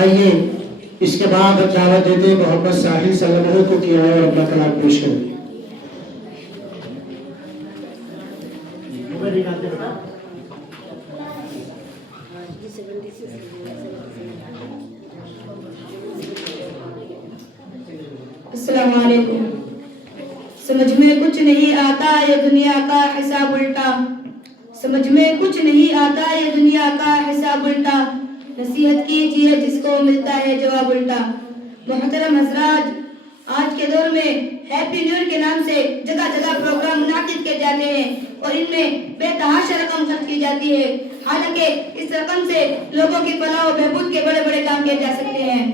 آئیے اس کے بعد دعوت دیتے محمد ساحل صلی اللہ علیہ وسلم کو کیا ہے اور اپنا کلام پیش کریں۔ السلام علیکم۔ سمجھ میں کچھ نہیں آتا یہ دنیا کا حساب الٹا، سمجھ میں کچھ نہیں آتا یہ دنیا کا حساب الٹا، نصیحت کیجیے جس کو ملتا ہے جواب الٹا۔ محترم حضرات، آج کے دور میں ہیپی نیو ایئر کے نام سے جگہ جگہ پروگرام منعقد کیے جاتے ہیں اور ان میں بے تحاشا رقم خرچ کی جاتی ہے، حالانکہ اس رقم سے لوگوں کی فلاح و بہبود کے بڑے بڑے کام کیے جا سکتے ہیں۔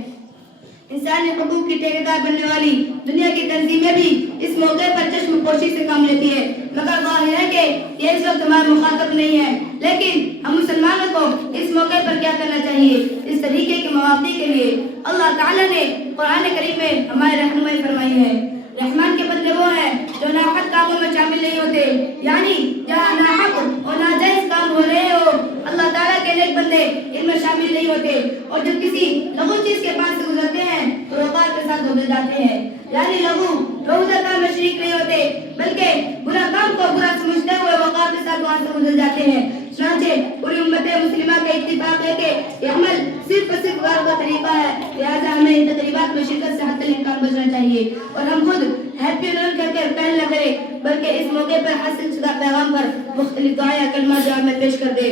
انسانی حقوق کی ٹھیکیدار بننے والی دنیا کی تنظیمیں بھی اس موقع پر چشم پوشی سے کام لیتی ہے، مگر ظاہر ہے کہ یہ اس وقت ہمارے مخاطب نہیں ہے۔ لیکن ہم مسلمانوں کو اس موقع پر کیا کرنا چاہیے؟ اس طریقے کے مواقع کے لیے اللہ تعالیٰ نے قرآن کریم میں ہماری رہنمائی فرمائی ہے۔ رحمان کے بندے وہ ہیں جو ناحق کاموں میں شامل نہیں ہوتے، یعنی جہاں ناحق اور ناجائز کام ہو رہے ہو اللہ تعالیٰ کے نیک بندے ان میں شامل نہیں ہوتے، اور جب کسی لغو چیز کے پاس سے گزرتے ہیں تو وقار کے ساتھ گزر جاتے ہیں، یعنی لغو روزہ کام میں شریک نہیں ہوتے بلکہ برا کام کو برا سمجھتے ہوئے وقار کے ساتھ وہاں سے گزر جاتے ہیں۔ چنانچہ پوری امت مسلمہ کا اتفاق ہے کہ یہ عمل صرف اور صرف غیر کا طریقہ ہے، لہٰذا ہمیں ان تقریبات میں شرکت سے حتی الامکان بچنا چاہیے اور ہم خود ہیپی نیو ایئر کہہ کر پہل نہ کریں بلکہ اس موقع پر حاصل شدہ پیغام پر مختلف دعائیں کلمات جو ہمیں پیش کر دے۔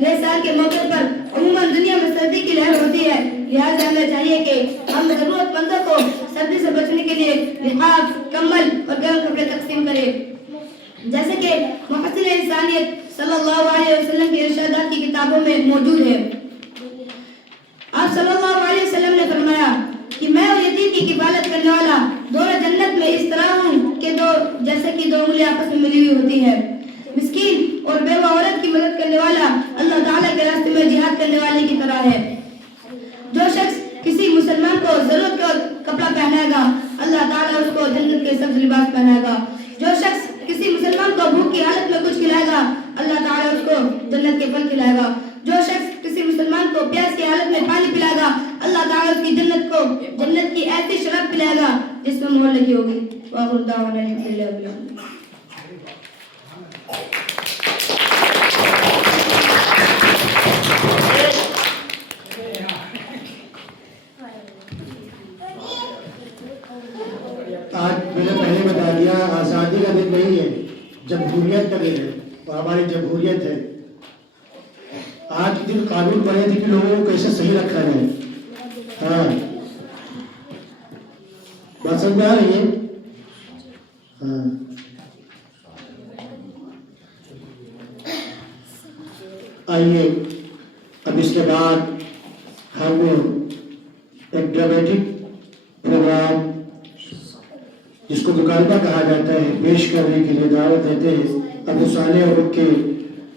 نئے سال کے موقع پر عموماً دنیا میں سردی کی لہر ہوتی ہے، لہٰذا ہمیں چاہیے کہ ہم ضرورت مندوں کو سردی سے بچنے کے لیے لحاف، کمبل اور گرم کپڑے تقسیم کریں، جیسے کہ محسن انسانیت صلی اللہ علیہ وسلم کی ارشادات کی کتابوں میں موجود ہے۔ آپ صلی اللہ علیہ وسلم نے فرمایا کہ میں اور یتیم کی کفالت کرنے والا دونوں جنت میں اس طرح ہوں کہ جیسے کہ دو انگلیاں آپس میں ملی ہوئی ہوتی ہے۔ مسکین اور بیوہ عورت کی مدد کرنے والا اللہ تعالیٰ کے راستے میں جہاد کرنے والے کی طرح ہے۔ جو شخص کسی مسلمان کو ضرورت کا کپڑا پہنائے گا اللہ تعالیٰ اس کو جنت کے سبز لباس پہنائے گا۔ جو شخص کسی مسلمان کو بھوک کی حالت میں کچھ کھلائے گا اللہ تعالیٰ اس کو جنت کے پھل کھلائے گا۔ جو شخص کسی مسلمان کو پیاس کی حالت میں پانی پلائے گا اللہ تعالیٰ اس کی جنت کی ایسی شراب پلائے گا جس میں مہر لگی ہوگی۔ وآخر دعوانا الحمد للہ رب العالمین۔ آج میں نے پہلے بتا دیا آزادی کا دن نہیں ہے، جمہوریت کا دن ہے اور ہماری جمہوریت ہے۔ آج کے دن قانون بنے تھے کہ لوگوں کو کیسے صحیح رکھا جائے۔ ہاں بات سمجھ میں آ رہی ہے؟ ہاں آئیے اب اس کے بعد ہم ایک ڈرامیٹک پروگرام جس کو مکالمہ کہا جاتا ہے پیش کرنے کے لیے دعوت دیتے ہیں ابو صالح اور ان کے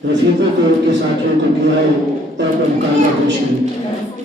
رفیقوں کو، ان کے ساتھیوں کو کہ آئے اور اپنا مکالمہ پیش کریں۔